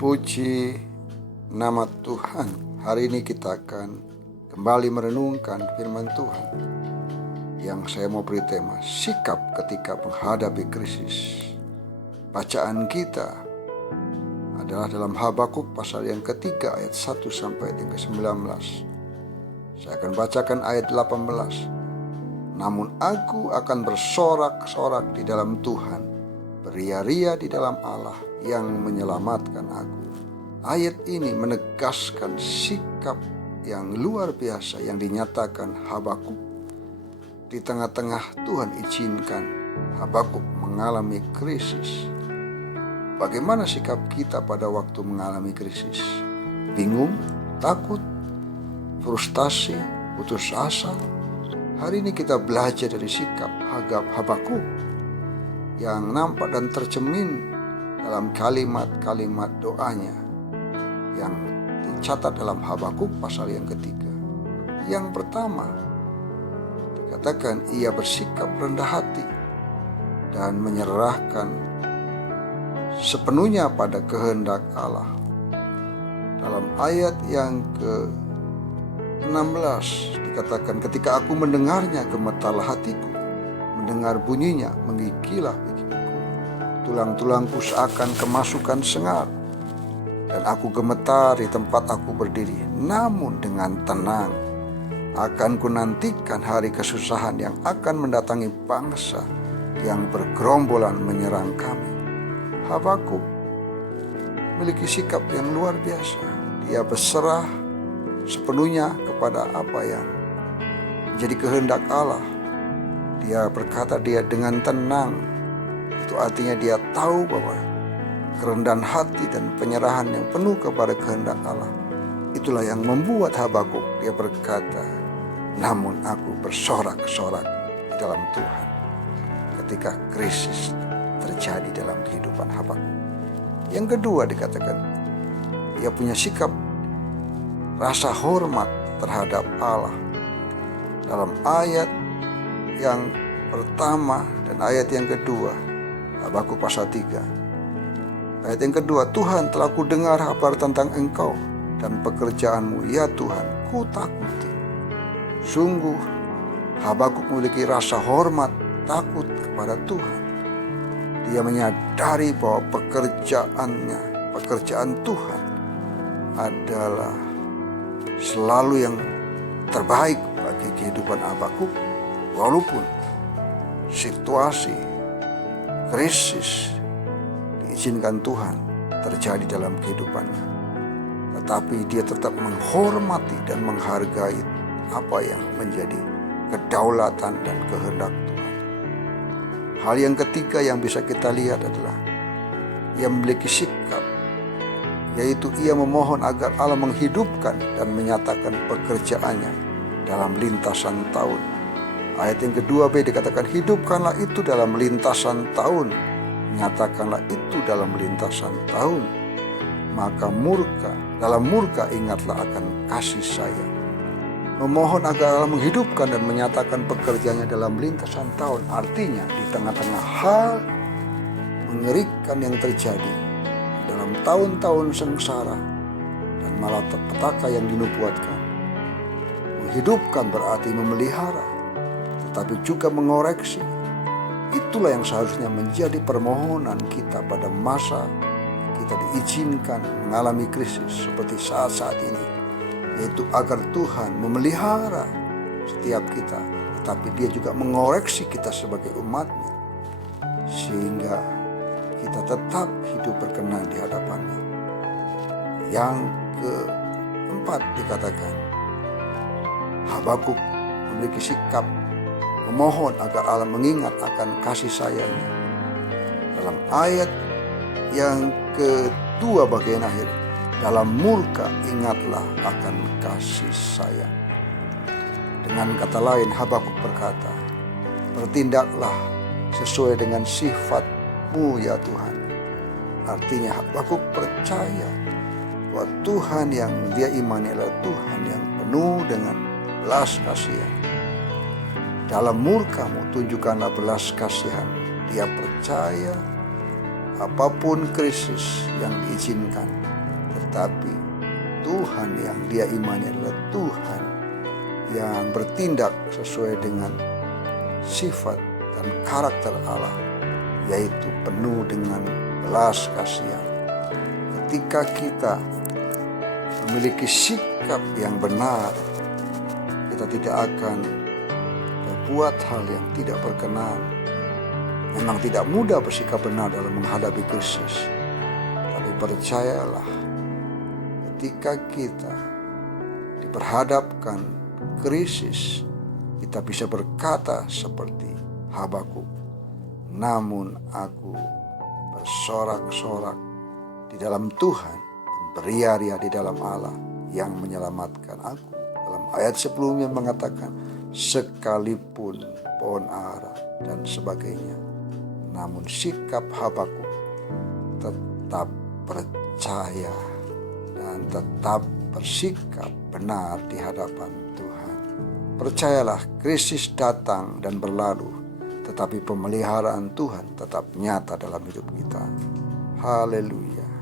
Terpuji nama Tuhan. Hari ini kita akan kembali merenungkan firman Tuhan yang saya mau beri tema sikap ketika menghadapi krisis. Bacaan kita adalah dalam Habakuk pasal yang ketiga ayat 1 sampai yang ke-19. Saya akan bacakan ayat 18. Namun aku akan bersorak-sorak di dalam Tuhan, beria-ria di dalam Allah yang menyelamatkan aku. Ayat ini menegaskan sikap yang luar biasa yang dinyatakan Habakuk. Di tengah-tengah Tuhan izinkan Habakuk mengalami krisis. Bagaimana sikap kita pada waktu mengalami krisis? Bingung, takut, frustasi, putus asa? Hari ini kita belajar dari sikap Habakuk yang nampak dan tercermin dalam kalimat-kalimat doanya yang dicatat dalam Habakuk pasal yang ketiga. Yang pertama, dikatakan ia bersikap rendah hati dan menyerahkan sepenuhnya pada kehendak Allah. Dalam ayat yang ke-16 dikatakan, ketika aku mendengarnya gemetarlah hatiku, mendengar bunyinya menggigilah pikiranku. Tulang-tulangku seakan kemasukan sengat, dan aku gemetar di tempat aku berdiri. Namun dengan tenang akan kunantikan hari kesusahan yang akan mendatangi bangsa yang bergerombolan menyerang kami. Habakuk memiliki sikap yang luar biasa. Dia berserah sepenuhnya kepada apa yang menjadi kehendak Allah. Dia berkata dia dengan tenang. Itu artinya dia tahu bahwa kerendahan hati dan penyerahan yang penuh kepada kehendak Allah, itulah yang membuat Habakuk dia berkata, namun aku bersorak-sorak di dalam Tuhan ketika krisis terjadi dalam kehidupan Habakuk. Yang kedua dikatakan, dia punya sikap rasa hormat terhadap Allah. Dalam ayat yang pertama dan ayat yang kedua, Habakuk pasal 3. Ayat yang kedua, Tuhan telah ku dengar kabar tentang engkau dan pekerjaanmu, ya Tuhan, ku takuti. Sungguh Habakuk memiliki rasa hormat, takut kepada Tuhan. Dia menyadari bahwa pekerjaan Tuhan adalah selalu yang terbaik bagi kehidupan Habakuk, walaupun situasi krisis diizinkan Tuhan terjadi dalam kehidupannya, tetapi dia tetap menghormati dan menghargai apa yang menjadi kedaulatan dan kehendak Tuhan. Hal yang ketiga yang bisa kita lihat adalah ia memiliki sikap, yaitu ia memohon agar Allah menghidupkan dan menyatakan pekerjaannya dalam lintasan tahun. Ayat yang kedua B dikatakan, hidupkanlah itu dalam lintasan tahun, nyatakanlah itu dalam lintasan tahun. Maka dalam murka ingatlah akan kasih sayang. Memohon agar Allah menghidupkan dan menyatakan pekerjaannya dalam lintasan tahun, artinya di tengah-tengah hal mengerikan yang terjadi dalam tahun-tahun sengsara dan malapetaka yang dinubuatkan. Menghidupkan berarti memelihara, tetapi juga mengoreksi. Itulah yang seharusnya menjadi permohonan kita pada masa kita diizinkan mengalami krisis seperti saat-saat ini, yaitu agar Tuhan memelihara setiap kita, tetapi dia juga mengoreksi kita sebagai umat-Nya, sehingga kita tetap hidup berkenan di hadapan-Nya. Yang keempat dikatakan, Habakuk memiliki sikap memohon agar Allah mengingat akan kasih sayangnya. Dalam ayat yang kedua bagian akhir, dalam murka ingatlah akan kasih sayang. Dengan kata lain, Habakuk berkata, bertindaklah sesuai dengan sifat-Mu ya Tuhan. Artinya Habakuk percaya bahwa Tuhan yang dia imani adalah Tuhan yang penuh dengan belas kasihan. Dalam murka-Mu tunjukkanlah belas kasihan. Dia percaya apapun krisis yang diizinkan, tetapi Tuhan yang dia imani adalah Tuhan yang bertindak sesuai dengan sifat dan karakter Allah, yaitu penuh dengan belas kasihan. Ketika kita memiliki sikap yang benar, kita tidak akan berbuat hal yang tidak berkenan. Memang tidak mudah bersikap benar dalam menghadapi krisis, tapi percayalah, ketika kita diperhadapkan krisis, kita bisa berkata seperti Habakuk, namun aku bersorak-sorak di dalam Tuhan dan beria-ria di dalam Allah yang menyelamatkan aku. Dalam ayat sebelumnya mengatakan, sekalipun pohon ara dan sebagainya, namun sikap Habakuk tetap percaya dan tetap bersikap benar di hadapan Tuhan. Percayalah, krisis datang dan berlalu, tetapi pemeliharaan Tuhan tetap nyata dalam hidup kita. Haleluya.